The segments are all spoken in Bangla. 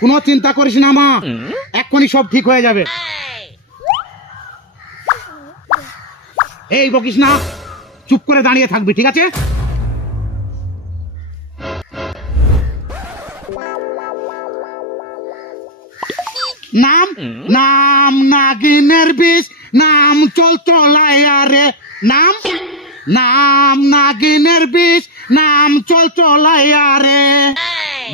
কোনো চিন্তা করিস না মা, এক্ষুনি সব ঠিক হয়ে যাবে। এই বকিস না, চুপ করে দাঁড়িয়ে থাকবি, ঠিক আছে? নাম নাম নাগিনের বিষ, নাম চল চলাইয়া রে। নাম নাম নাগিনের বিষ, নাম চল চলাইয়া রে।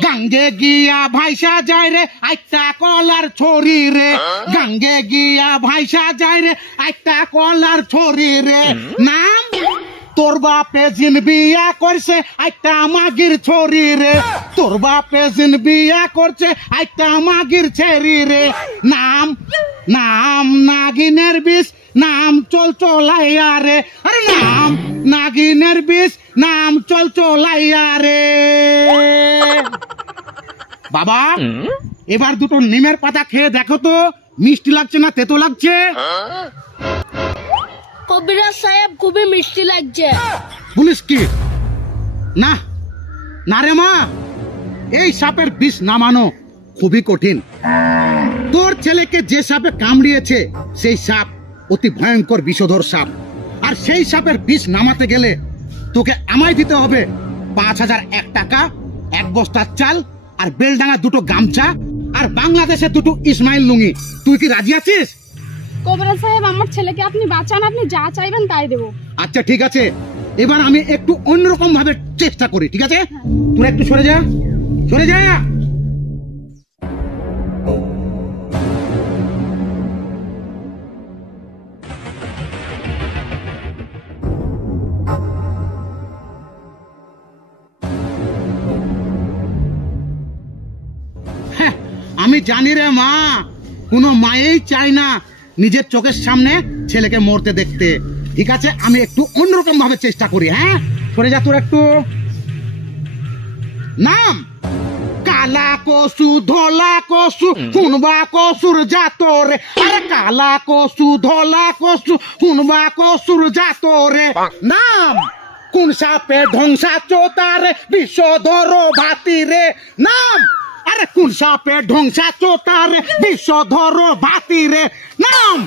গঙ্গে গিয়া ভাইসা যায় রে আইটা কলার ছড়ি রে। গঙ্গে গিয়া ভাইসা যায় রে আইটা কলার ছড়ি রে। নাম তোর বাপে জিন বিয়া করছে আইটা মাগির ছড়ি রে। তোর বাপে জিন বিয়া করছে আইটা মাগির ছেড়ি রে। নাম নাম নাগিনের বিষ, নাম চল চলাইয়া রে। আরে নাম নাগিনের বিষ, নাম চল চলাইয়া রে। বাবা, এবার দুটো নিমের পাতা খেয়ে দেখো তো মিষ্টি লাগছে না তেতো লাগছে? কবিরাজ সাহেব খুবই মিষ্টি লাগছে। বলিস কি? না না রে মা, এই সাপের বিষ নামানো খুবই কঠিন। তোর ছেলেকে যে সাপে কামড়িয়েছে সেই সাপ অতি ভয়ঙ্কর বিষধর সাপ। আর সেই সাপের বিষ নামাতে গেলে তোকে আমায় দিতে হবে ৫,০০০ টাকা, ১ বস্তা চাল, আর বেলডাঙ্গা 2টো গামছা, আর বাংলাদেশে 2টো ইসমাইল লুঙ্গি। তুই কি রাজি আছিস? কবিরাজ সাহেব, আমার ছেলেকে আপনি বাঁচান, আপনি যা চাইবেন তাই দেব। আচ্ছা ঠিক আছে, এবার আমি একটু অন্যরকম ভাবে চেষ্টা করি, ঠিক আছে? তুই একটু সরে যা, সরে যা। আমি জানি রে মা, কোনো মায়েই চায় না নিজের চোখের সামনে ছেলেকে মরতে দেখতে। ঠিক আছে, আমি একটু অন্যরকম ভাবে চেষ্টা করি। হ্যাঁ, সরে যা তোর একটু। নাম কালা কসু, ধলা কসু, হুনবা কসুর জাতরে। আরে কালা কসু, ধলা কসু, হুনবা কসুর জাতরে। নাম কোন সাপে ধ্বংসা চোতারে, বিষধর ভাতি রে। নাম আরে কোন সাপে ধ্বংসা চোতারে, বিষধর ভাতি রে। নাম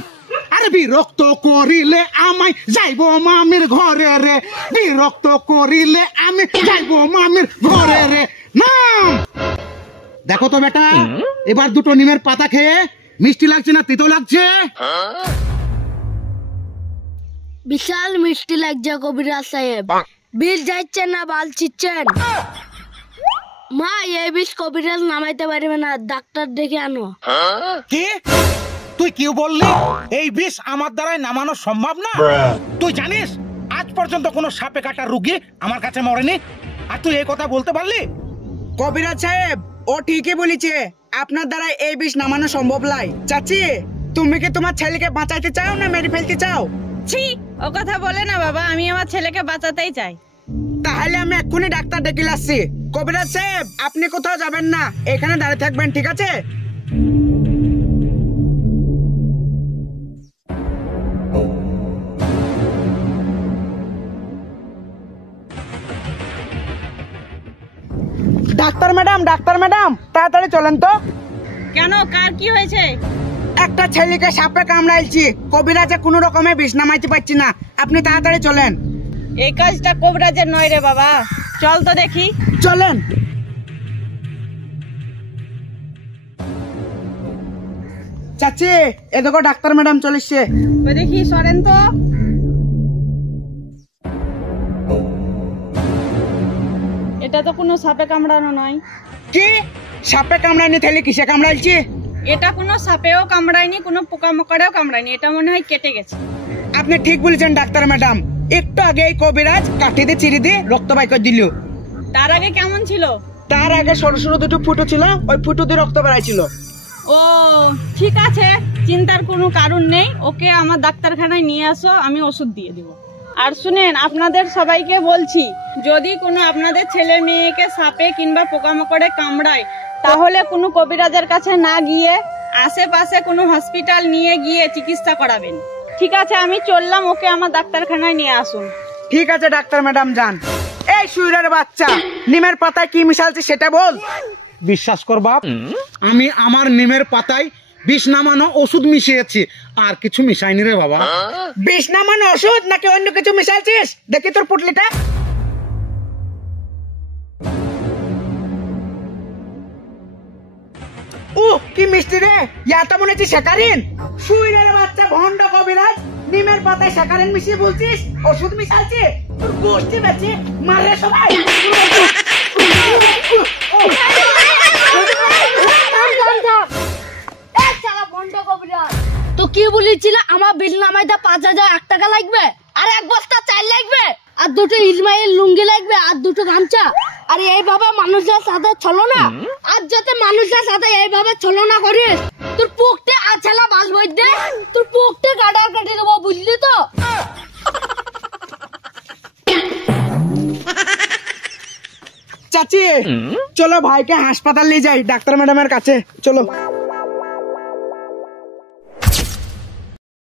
আরে বিরক্ত করিলে আমায় যাইব মামির ঘরে রে। বিরক্ত করিলে আমি যাইব মামির ঘরে রে। নাম দেখো তো বেটা, এবার 2টো নিমের পাতা খেয়ে মিষ্টি লাগছে না তিতো লাগছে? বিশাল মিষ্টি লাগছে কবিরাজ সাহেব। বিষ যাচ্ছে না বাল ছিচ্ছেন? মা, এই বিষ কবিরাজ নামাইতে পারবে না, ডাক্তার ডেকে আনো। কি তুই কি বললি? এই বিষ আমার দ্বারাই নামানো সম্ভব না? তুই জানিস আজ পর্যন্ত কোনো সাপে কাটা রোগী আমার কাছে মরেনি, আর তুই এই কথা বলতে পারলি? কবিরাজ সাহেব, ও ঠিকই বলেছে, আপনার দ্বারা এই বিষ নামানো সম্ভব নয়। চাচি, তুমি কি তোমার ছেলেকে বাঁচাইতে চাও না মেরে ফেলতে চাও? ছি, ও কথা বলে না বাবা, আমি আমার ছেলেকে বাঁচাতেই চাই। তাহলে আমি এক্ষুনি ডাক্তার ডেকে আসছি। কবিরাজ সাহেব, আপনি কোথাও যাবেন না, এখানে দাঁড়িয়ে থাকবেন, ঠিক আছে? ডাক্তার ম্যাডাম, ডাক্তার ম্যাডাম, তাড়াতাড়ি চলেন তো। কেন, কার কি হয়েছে? একটা ছেলেকে সাপে কামড়াইছি, কবিরাজে কোনো রকমে বিষ নামাইতে পারছি না, আপনি তাড়াতাড়ি চলেন। এই কাজটা কবিরাজের নয় রে বাবা, চল তো দেখি। চলেন। চাচি, এ দেখো ডাক্তার ম্যাডাম চলেছে। ওই দেখি, সরেন তো। এটা তো কোনো সাপে কামড়ানো নয়। কি সাপে কামড়ায়নি তাহলে কিসে কামড়াইছি? এটা কোনো সাপেও কামড়ায়নি, কোনো পোকামাকড়েও কামড়ায়নি, এটা মনে হয় কেটে গেছে। আপনি ঠিক বলেছেন ডাক্তার ম্যাডাম, একটু আগে এই কবিরাজ কাঠি দিয়ে চিড়ি দিয়ে রক্ত বাই করে দিল। তার আগে কেমন ছিল? তার আগে সরু সরু 2টো ফুটো ছিল, ওই ফুটো দিয়ে রক্ত বেরাইছিল। ও ঠিক আছে, চিন্তার কোনো কারণ নেই, ওকে আমার ডাক্তারখানায় নিয়ে আসো, আমি ওষুধ দিয়ে দিব। আর শুনেন, আপনাদের সবাইকে বলছি, যদি কোনো আপনাদের ছেলে মেয়েকে সাপে কিংবা পোকামাকড়ে কামড়ায়, তাহলে কোনো কবিরাজের কাছে না গিয়ে আশেপাশে কোনো হসপিটাল নিয়ে গিয়ে চিকিৎসা করাবেন। ঠিক আছে, আমি চললাম, ওকে আমার ডাক্তারখানায় নিয়ে আসুন। ঠিক আছে ডাক্তার ম্যাডাম, যান। এই শুইরের বাচ্চা, নিমের পাতায় কি মিশালছে সেটা বল। বিশ্বাস কর বাপ, আমি আমার নিমের পাতায় বিষ নামানো ওষুধ মিশিয়েছি, আর কিছু মিশাইনি রে বাবা। বিষ নামানো ওষুধ নাকি অন্য কিছু মিশালছিস? দেখি তোর পুটলিটা। ও কি মিষ্টি রে, ইয়া তো মনে হচ্ছে স্যাকারিন। শুইরের বাচ্চা ভন্ড কবিরাজ, নিমের পাতায় স্যাকারিন মিশিয়ে বলছিস ওষুধ মিশালছি? তোর গোষ্ঠী বেঁচে মারে সবাই। তো কি বলেছিল আমার বিল নামাইতে 5,001 টাকা লাগবে, আর 1 বস্তা চাল লাগবে, আর 2টো ইসমাইল লুঙ্গি লাগবে, আর 2টো গামছা। আর এইভাবে মানুষের সাথে চলো না, আর যাতে মানুষের সাথে এইভাবে চলো না করিস, তোর পুকতে আছালা বাস বই দে, তোর পুকতে গাডার কেটে দেবো, বুঝলি তো? চাচি চলো ভাইকে হাসপাতাল নিয়ে যাই, ডাক্তার ম্যাডামের কাছে চলো।